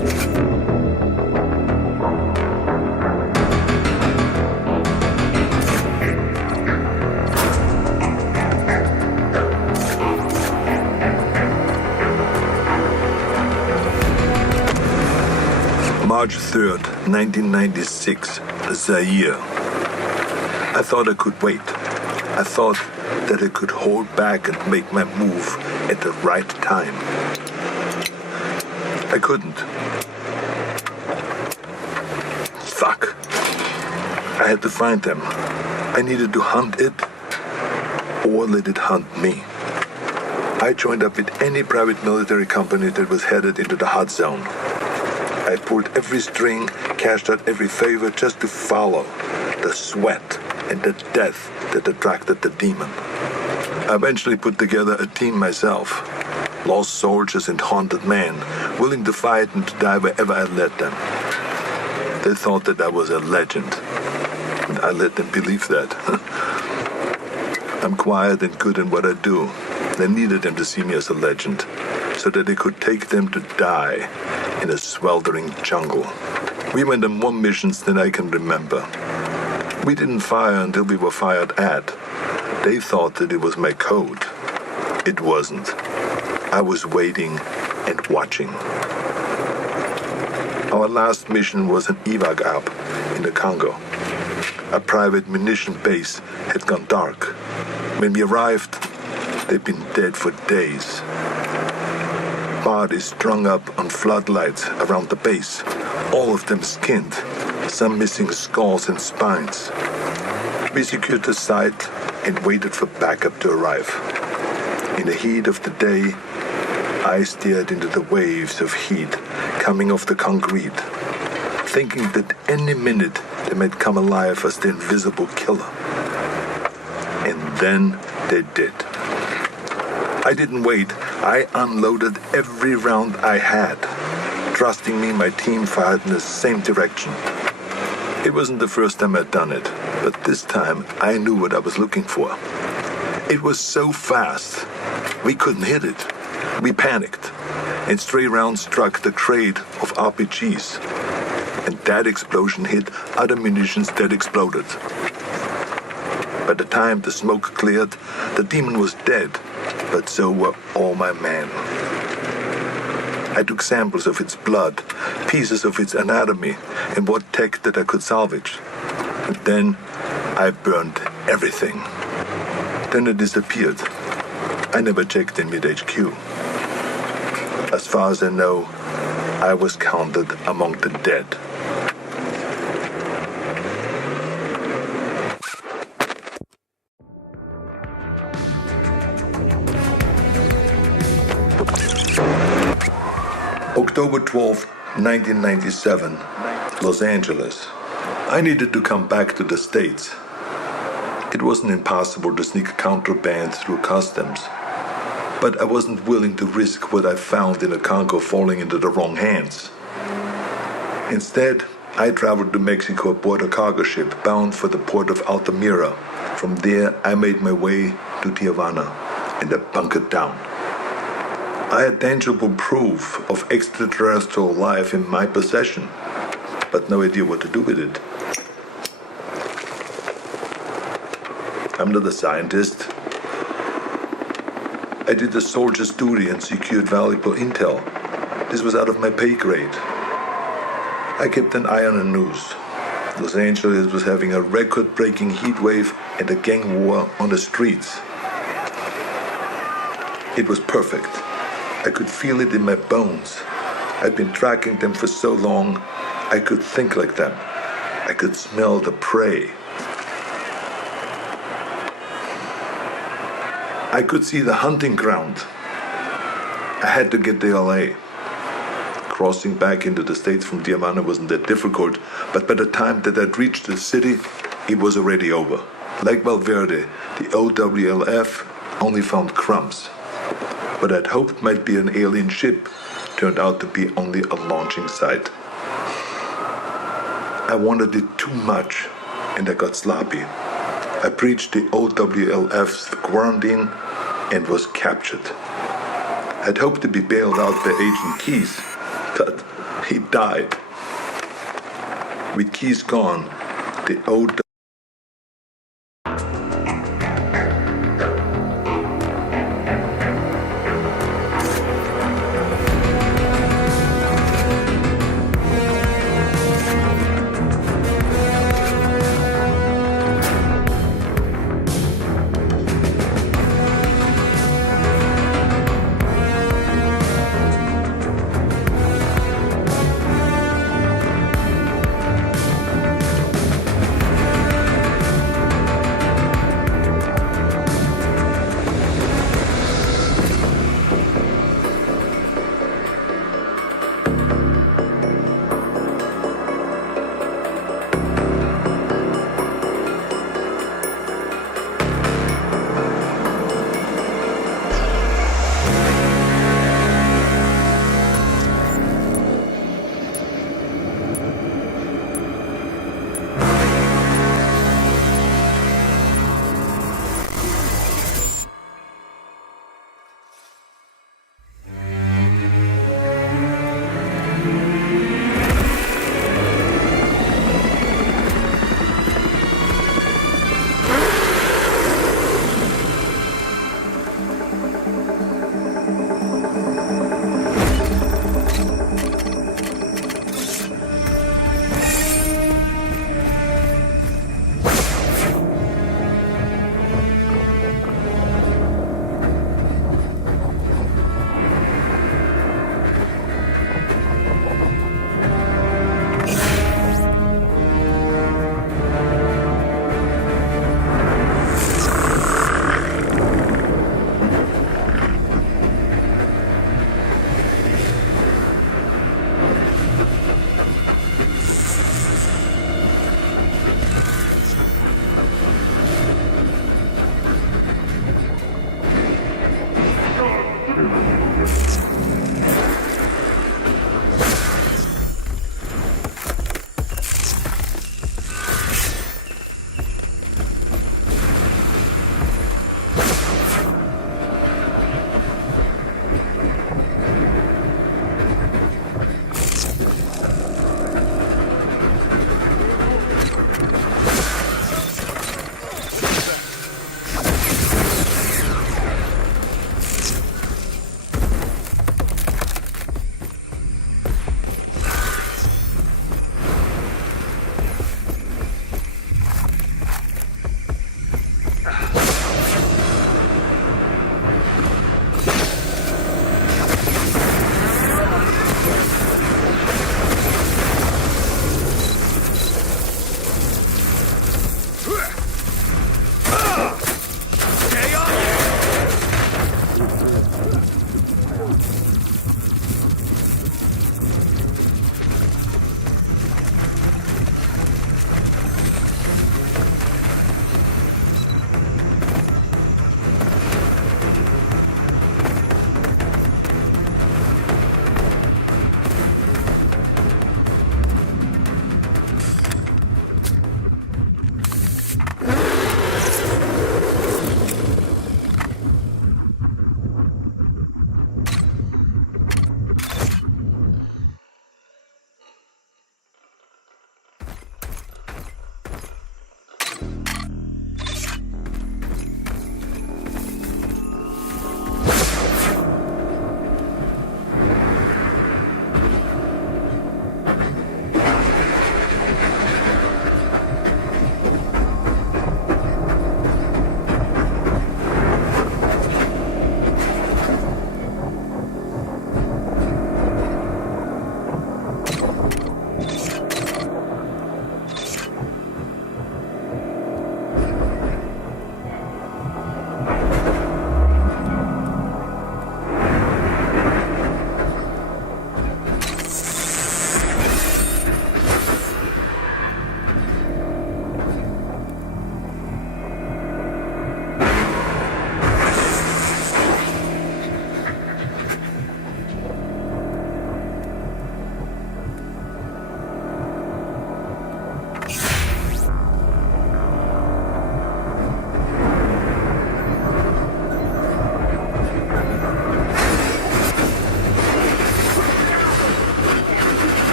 March 3rd, 1996, Zaire. I thought I could wait. I thought that I could hold back and make my move at the right time. I couldn't. Fuck. I had to find them. I needed to hunt it or let it hunt me. I joined up with any private military company that was headed into the hot zone. I pulled every string, cashed out every favor just to follow the sweat and the death that attracted the demon. I eventually put together a team myself. Lost soldiers and haunted men, willing to fight and to die wherever I led them. They thought that I was a legend, and I let them believe that. I'm quiet and good in what I do. They needed them to see me as a legend, so that they could take them to die in a sweltering jungle. We went on more missions than I can remember. We didn't fire until we were fired at. They thought that it was my code. It wasn't. I was waiting and watching. Our last mission was an evac up in the Congo. A private munition base had gone dark. When we arrived, they'd been dead for days. Bodies strung up on floodlights around the base, all of them skinned, some missing skulls and spines. We secured the site and waited for backup to arrive. In the heat of the day, I stared into the waves of heat coming off the concrete, thinking that any minute they might come alive as the invisible killer. And then they did. I didn't wait. I unloaded every round I had. Trusting me, my team fired in the same direction. It wasn't the first time I'd done it, but this time I knew what I was looking for. It was so fast, we couldn't hit it. We panicked, and stray rounds struck the crate of RPGs. And that explosion hit other munitions that exploded. By the time the smoke cleared, the demon was dead, but so were all my men. I took samples of its blood, pieces of its anatomy, and what tech that I could salvage. And then I burned everything. Then it disappeared. I never checked in with HQ. As far as I know, I was counted among the dead. October 12, 1997, Los Angeles. I needed to come back to the States. It wasn't impossible to sneak contraband through customs, but I wasn't willing to risk what I found in the Congo falling into the wrong hands. Instead, I traveled to Mexico aboard a cargo ship bound for the port of Altamira. From there, I made my way to Tijuana, and I bunkered down. I had tangible proof of extraterrestrial life in my possession, but no idea what to do with it. I'm not a scientist. I did a soldier's duty and secured valuable intel. This was out of my pay grade. I kept an eye on the news. Los Angeles was having a record-breaking heat wave and a gang war on the streets. It was perfect. I could feel it in my bones. I'd been tracking them for so long, I could think like them. I could smell the prey. I could see the hunting ground. I had to get to LA. Crossing back into the States from Tijuana wasn't that difficult, but by the time that I'd reached the city, it was already over. Like Valverde, the OWLF only found crumbs. What I'd hoped might be an alien ship turned out to be only a launching site. I wanted it too much, and I got sloppy. I breached the OWLF's quarantine and was captured. I'd hoped to be bailed out by Agent Keys, but He died. With Keys gone, the old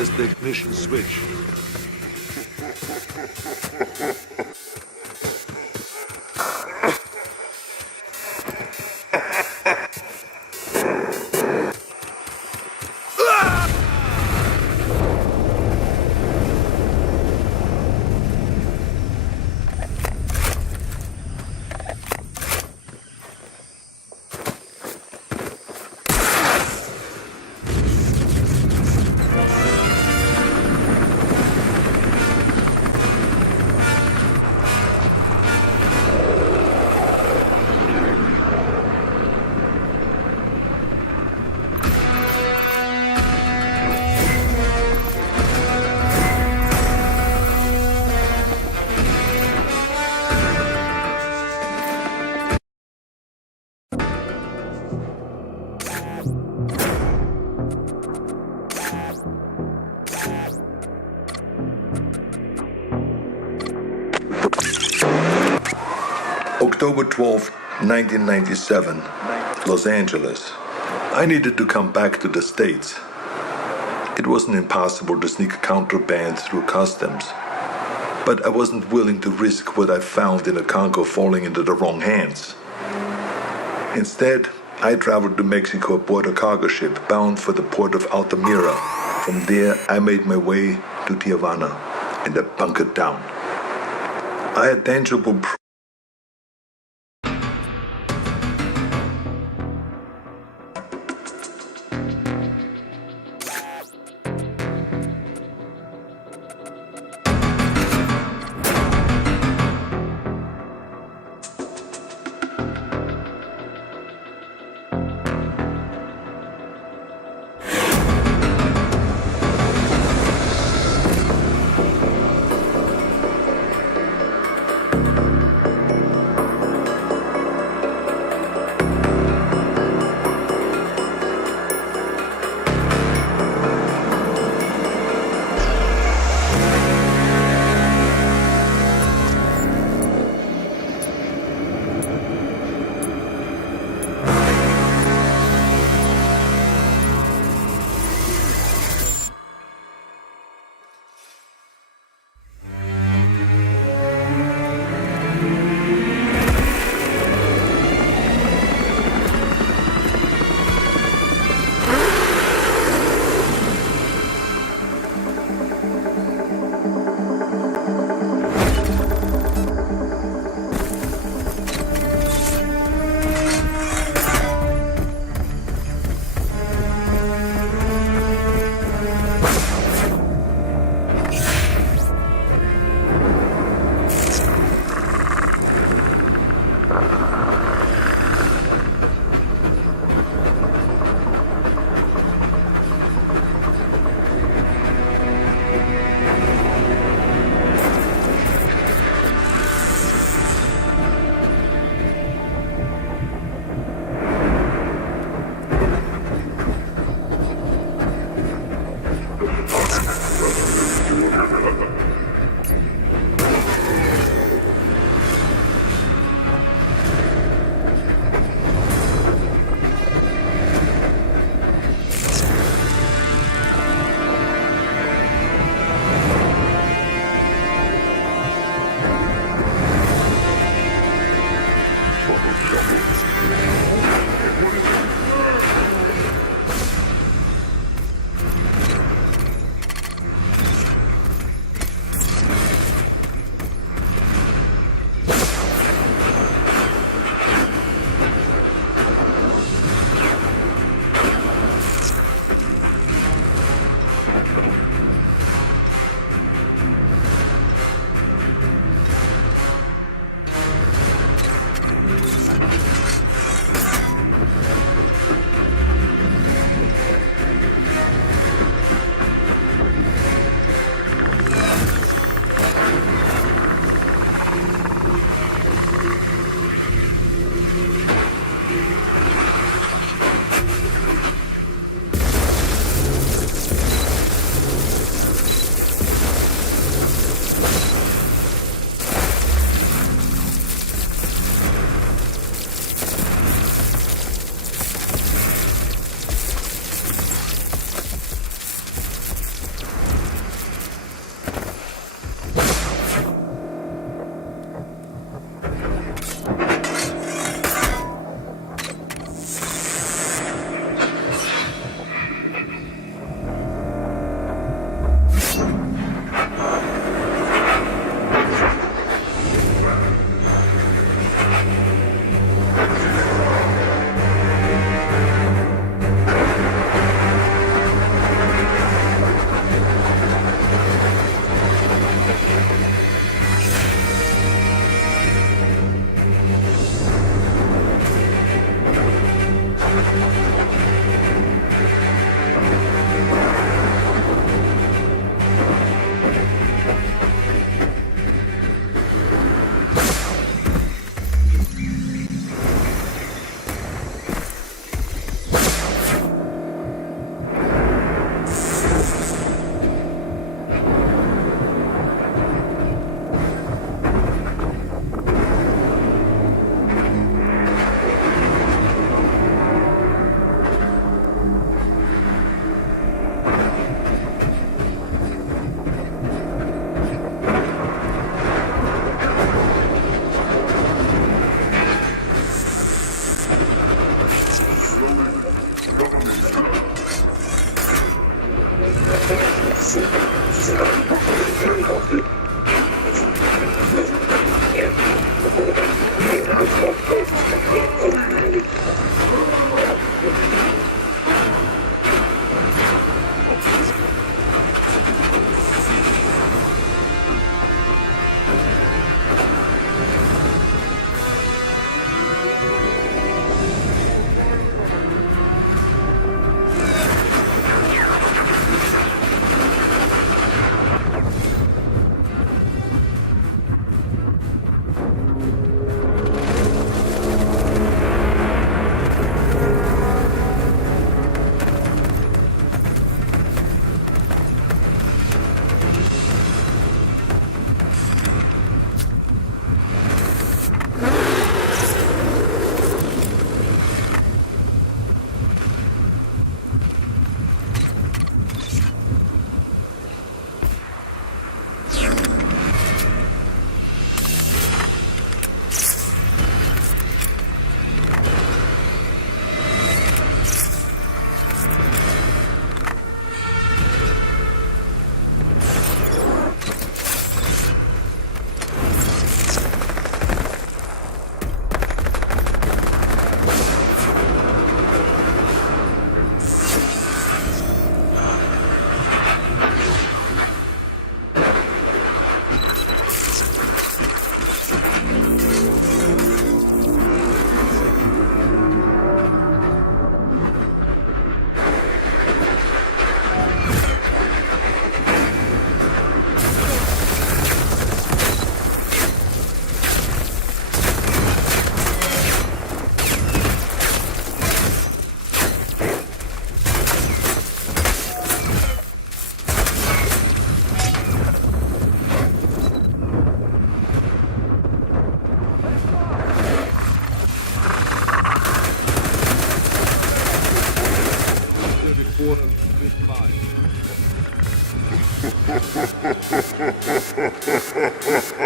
press the ignition switch. October 12, 1997, Los Angeles. I needed to come back to the States. It wasn't impossible to sneak contraband through customs, but I wasn't willing to risk what I found in the Congo falling into the wrong hands. Instead, I traveled to Mexico aboard a cargo ship bound for the port of Altamira. From there, I made my way to Tijuana, and I bunkered down. I had tangible proof.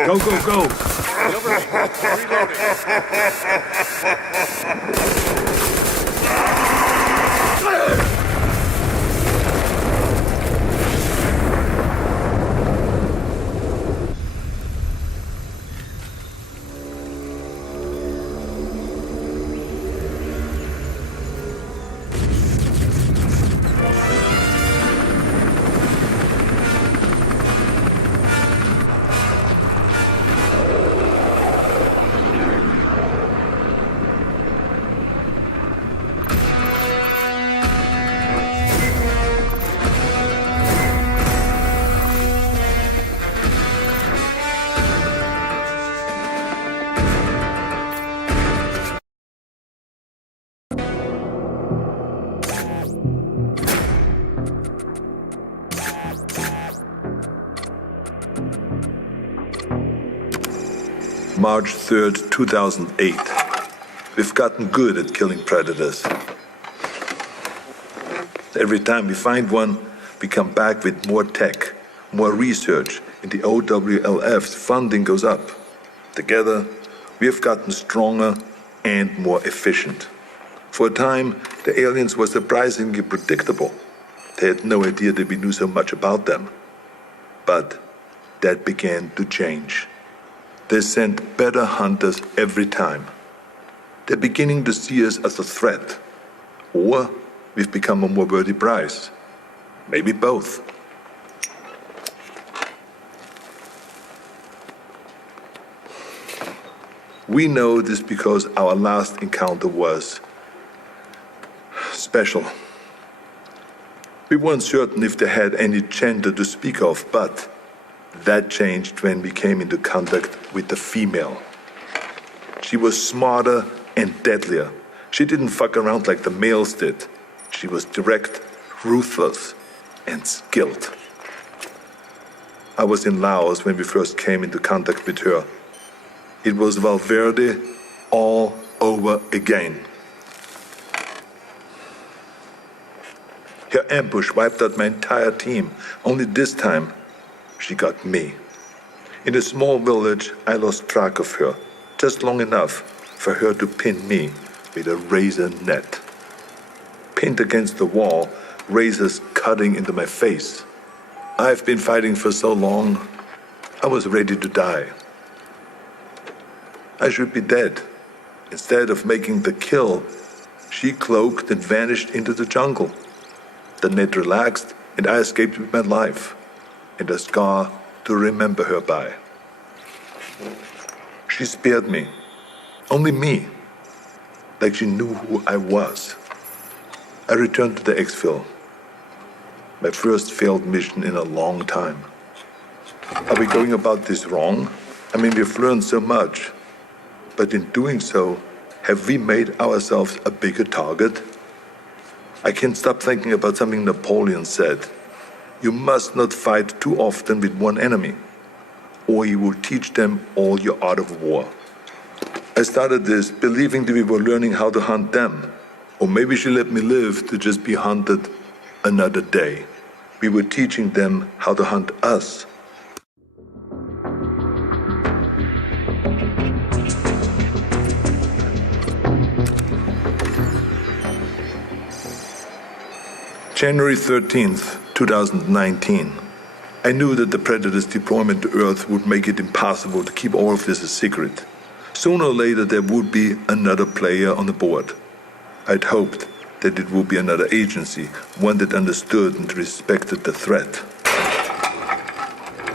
Go, go, go! Cover me. Reloading. March 3rd, 2008. We've gotten good at killing predators. Every time we find one, we come back with more tech, more research, and the OWLF's funding goes up. Together, we have gotten stronger and more efficient. For a time, the aliens were surprisingly predictable. They had no idea that we knew so much about them. But that began to change. They sent better hunters every time. They're beginning to see us as a threat. Or we've become a more worthy prize. Maybe both. We know this because our last encounter was special. We weren't certain if they had any gender to speak of, but that changed when we came into contact with the female. She was smarter and deadlier. She didn't fuck around like the males did. She was direct, ruthless, and skilled. I was in Laos when we first came into contact with her. It was Valverde all over again. Her ambush wiped out my entire team. Only this time, she got me. In a small village, I lost track of her, just long enough for her to pin me with a razor net. Pinned against the wall, razors cutting into my face. I've been fighting for so long, I was ready to die. I should be dead. Instead of making the kill, she cloaked and vanished into the jungle. The net relaxed, and I escaped with my life, and a scar to remember her by. She spared me. Only me. Like she knew who I was. I returned to the exfil. My first failed mission in a long time. Are we going about this wrong? I mean, we've learned so much. But in doing so, have we made ourselves a bigger target? I can't stop thinking about something Napoleon said. You must not fight too often with one enemy, or you will teach them all your art of war. I started this believing that we were learning how to hunt them, or maybe she let me live to just be hunted another day. We were teaching them how to hunt us. January 13th, 2019. I knew that the Predator's deployment to Earth would make it impossible to keep all of this a secret. Sooner or later there would be another player on the board. I'd hoped that it would be another agency, one that understood and respected the threat.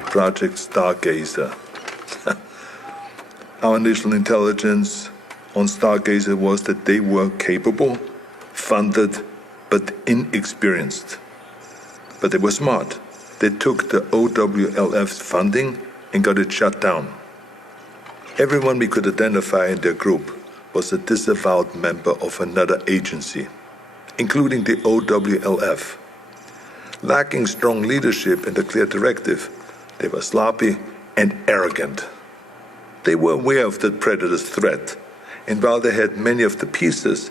Project Stargazer. Our initial intelligence on Stargazer was that they were capable, funded, but inexperienced. But they were smart. They took the OWLF's funding and got it shut down. Everyone we could identify in their group was a disavowed member of another agency, including the OWLF. Lacking strong leadership and a clear directive, they were sloppy and arrogant. They were aware of the Predator's threat, and while they had many of the pieces,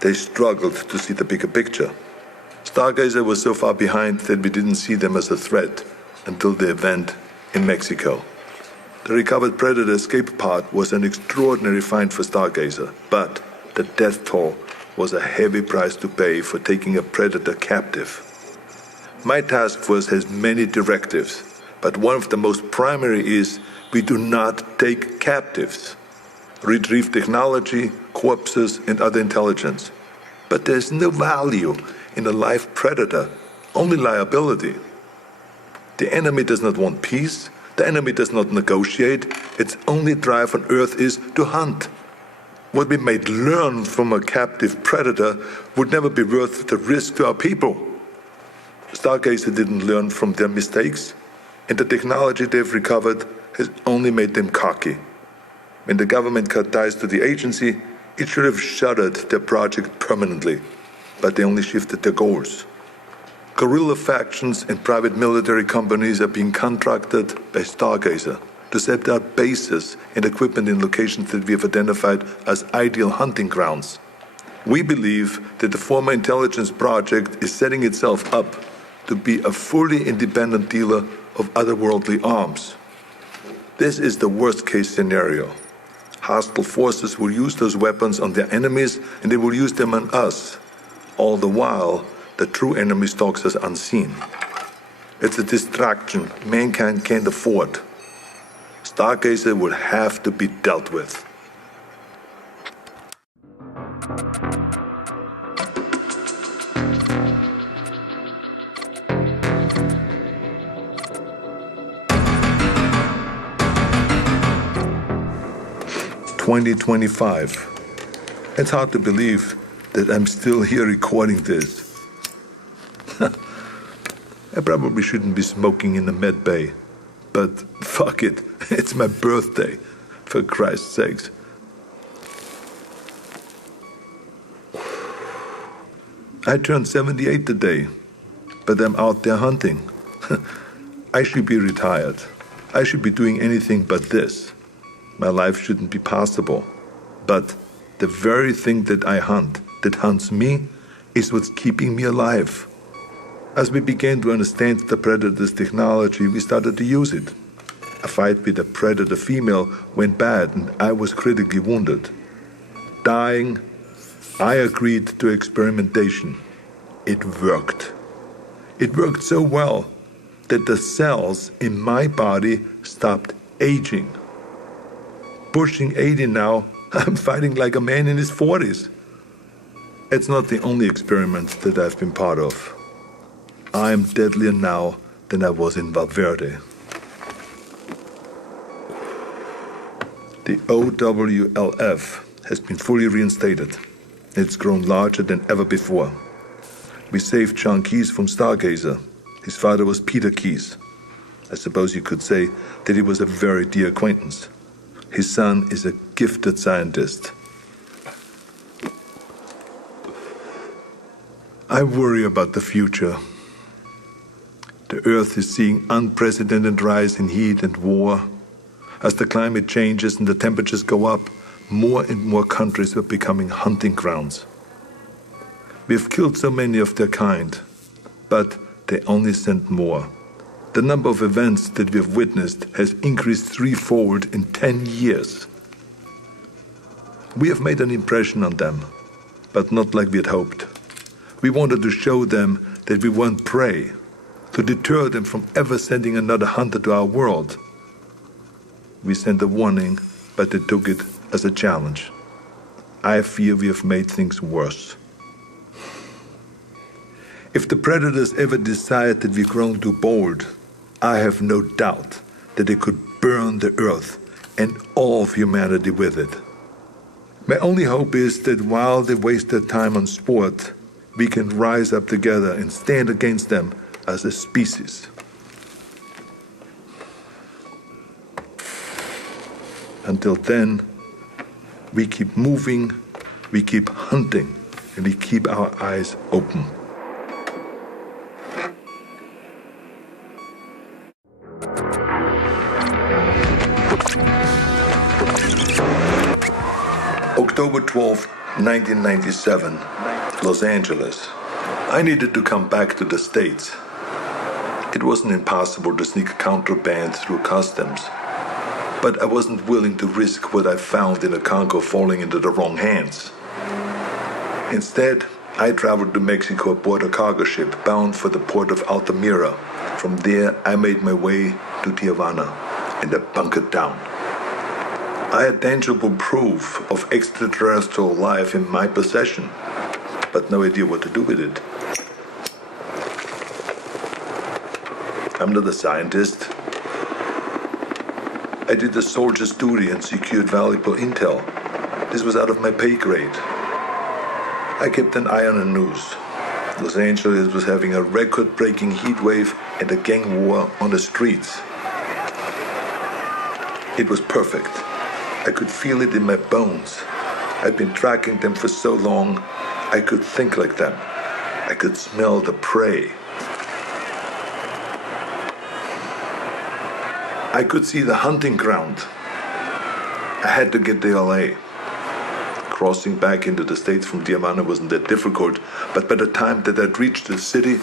they struggled to see the bigger picture. Stargazer was so far behind that we didn't see them as a threat until the event in Mexico. The recovered Predator escape pod was an extraordinary find for Stargazer, but the death toll was a heavy price to pay for taking a Predator captive. My task force has many directives, but one of the most primary is we do not take captives. Retrieve technology, corpses, and other intelligence. But there's no value in a live Predator, only liability. The enemy does not want peace. The enemy does not negotiate. Its only drive on Earth is to hunt. What we might learn from a captive Predator would never be worth the risk to our people. Stargazer didn't learn from their mistakes, and the technology they've recovered has only made them cocky. When the government cut ties to the agency, it should have shuttered their project permanently, but they only shifted their goals. Guerrilla factions and private military companies are being contracted by Stargazer to set up bases and equipment in locations that we have identified as ideal hunting grounds. We believe that the former intelligence project is setting itself up to be a fully independent dealer of otherworldly arms. This is the worst-case scenario. Hostile forces will use those weapons on their enemies, and they will use them on us. All the while, the true enemy stalks us unseen. It's a distraction mankind can't afford. Stargazer will have to be dealt with. "2025. It's hard to believe that I'm still here recording this. I probably shouldn't be smoking in the med bay, but fuck it, it's my birthday, for Christ's sakes. I turned 78 today, but I'm out there hunting. I should be retired. I should be doing anything but this. My life shouldn't be possible. But the very thing that I hunt, that hunts me, is what's keeping me alive. As we began to understand the Predator's technology, we started to use it. A fight with a Predator female went bad and I was critically wounded. Dying, I agreed to experimentation. It worked. It worked so well that the cells in my body stopped aging. Pushing 80 now, I'm fighting like a man in his 40s. It's not the only experiment that I've been part of. I'm deadlier now than I was in Valverde. The OWLF has been fully reinstated. It's grown larger than ever before. We saved John Keyes from Stargazer. His father was Peter Keyes. I suppose you could say that he was a very dear acquaintance. His son is a gifted scientist. I worry about the future. The Earth is seeing unprecedented rise in heat and war. As the climate changes and the temperatures go up, more and more countries are becoming hunting grounds. We've killed so many of their kind, but they only send more. The number of events that we've witnessed has increased threefold in 10 years. We have made an impression on them, but not like we had hoped. We wanted to show them that we weren't prey, to deter them from ever sending another hunter to our world. We sent a warning, but they took it as a challenge. I fear we have made things worse. If the predators ever decide that we've grown too bold, I have no doubt that they could burn the Earth and all of humanity with it. My only hope is that while they waste their time on sport, we can rise up together and stand against them as a species. Until then, we keep moving, we keep hunting, and we keep our eyes open. October 12, 1997, Los Angeles. I needed to come back to the States. It wasn't impossible to sneak contraband through customs, but I wasn't willing to risk what I found in the Congo falling into the wrong hands. Instead, I traveled to Mexico aboard a cargo ship bound for the port of Altamira. From there, I made my way to Tijuana, and I bunkered down. I had tangible proof of extraterrestrial life in my possession, but no idea what to do with it. I'm not a scientist. I did a soldier's duty and secured valuable intel. This was out of my pay grade. I kept an eye on the news. Los Angeles was having a record-breaking heat wave and a gang war on the streets. It was perfect. I could feel it in my bones. I'd been tracking them for so long, I could think like them. I could smell the prey. I could see the hunting ground. I had to get to LA. Crossing back into the States from Tijuana wasn't that difficult, but by the time that I'd reached the city,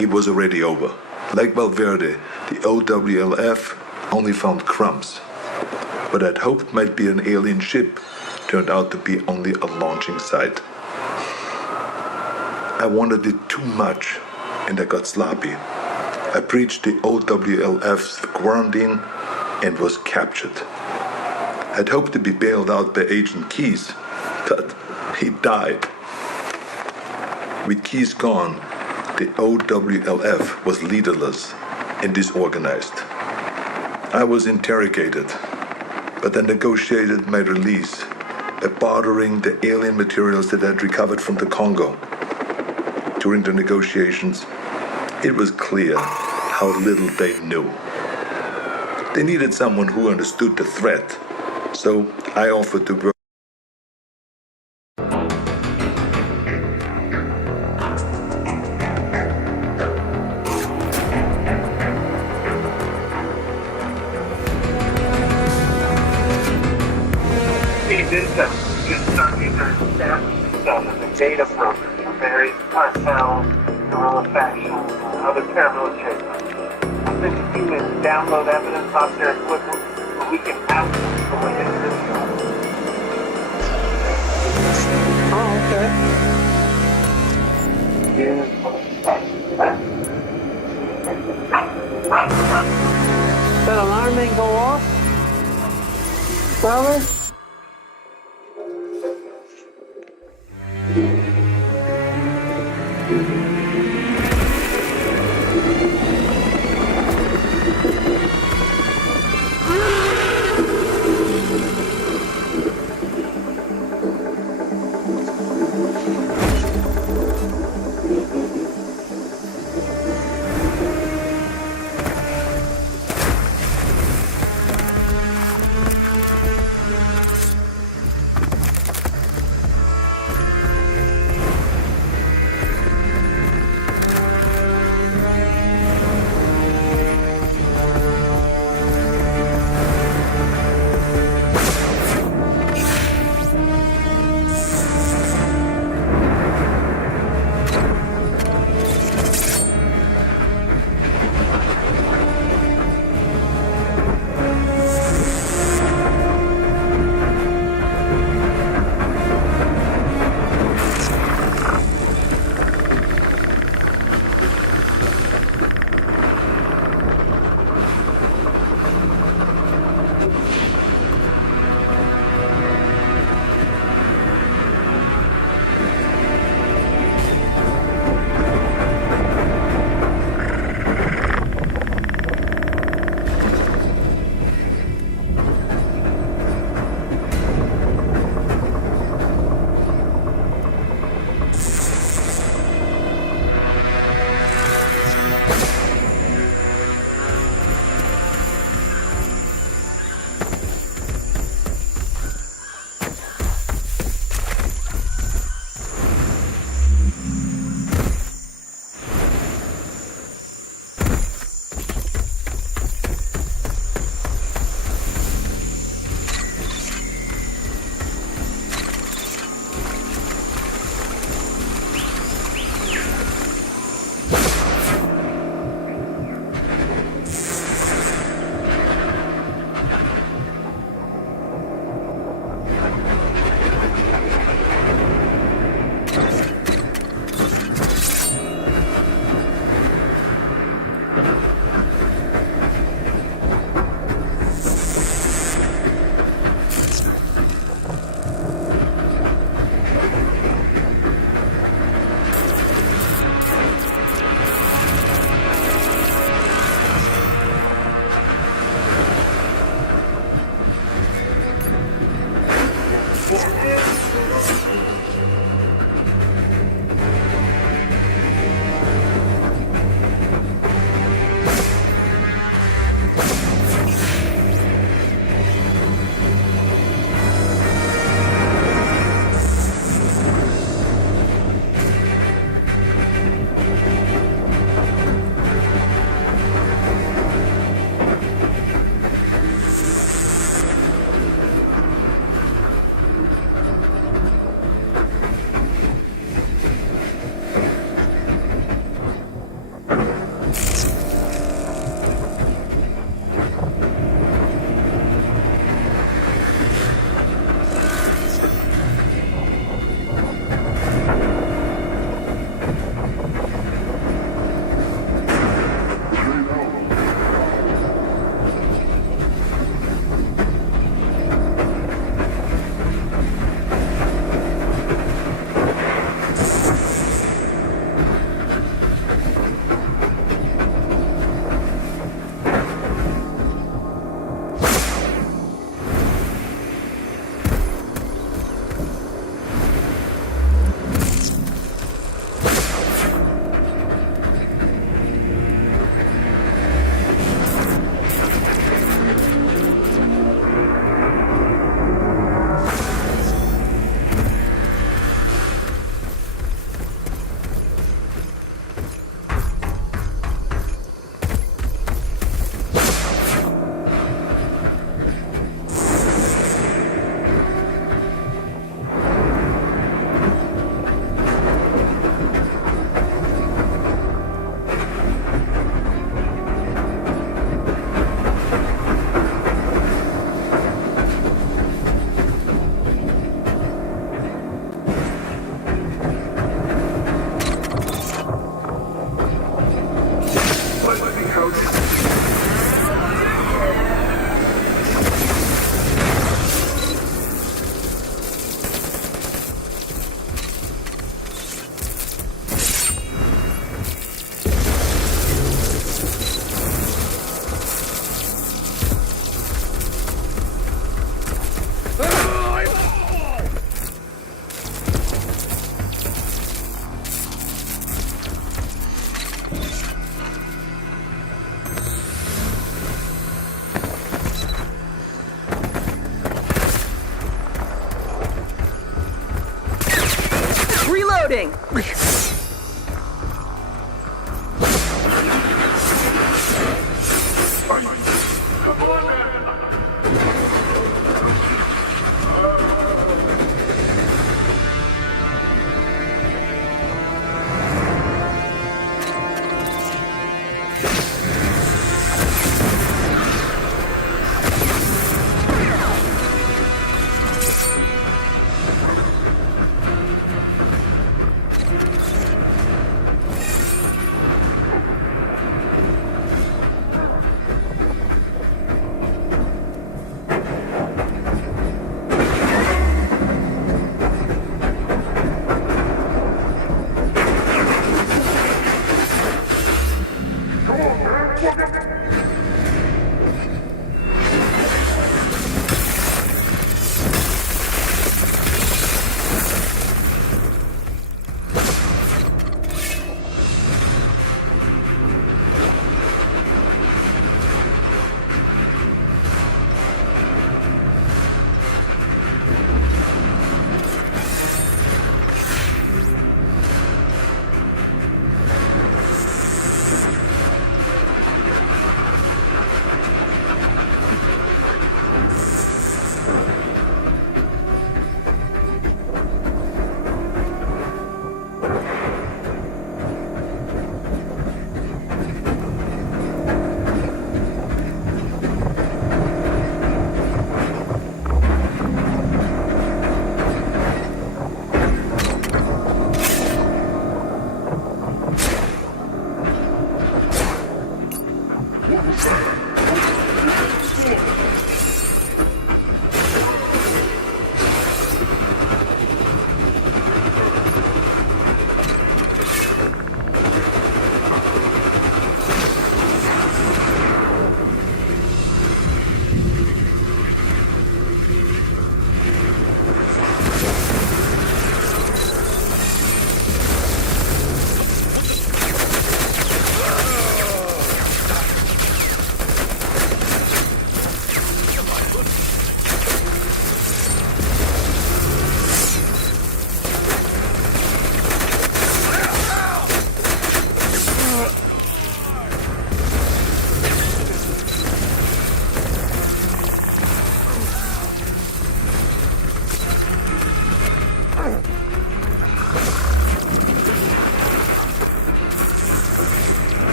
it was already over. Like Valverde, the OWLF only found crumbs. What I'd hoped might be an alien ship turned out to be only a launching site. I wanted it too much, and I got sloppy. I breached the OWLF's quarantine and was captured. I'd hoped to be bailed out by Agent Keyes, but he died. With Keyes gone, the OWLF was leaderless and disorganized. I was interrogated, but I negotiated my release by bartering the alien materials that I'd recovered from the Congo. During the negotiations, it was clear how little they knew. They needed someone who understood the threat, so I offered to work. Data from various cartels, guerrilla factions, and other paramilitary groups. I think if you would download evidence off their equipment, we can out the way they do. Oh, okay. That alarm ain't go off? Brother?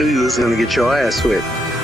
knew you was gonna get your ass whipped.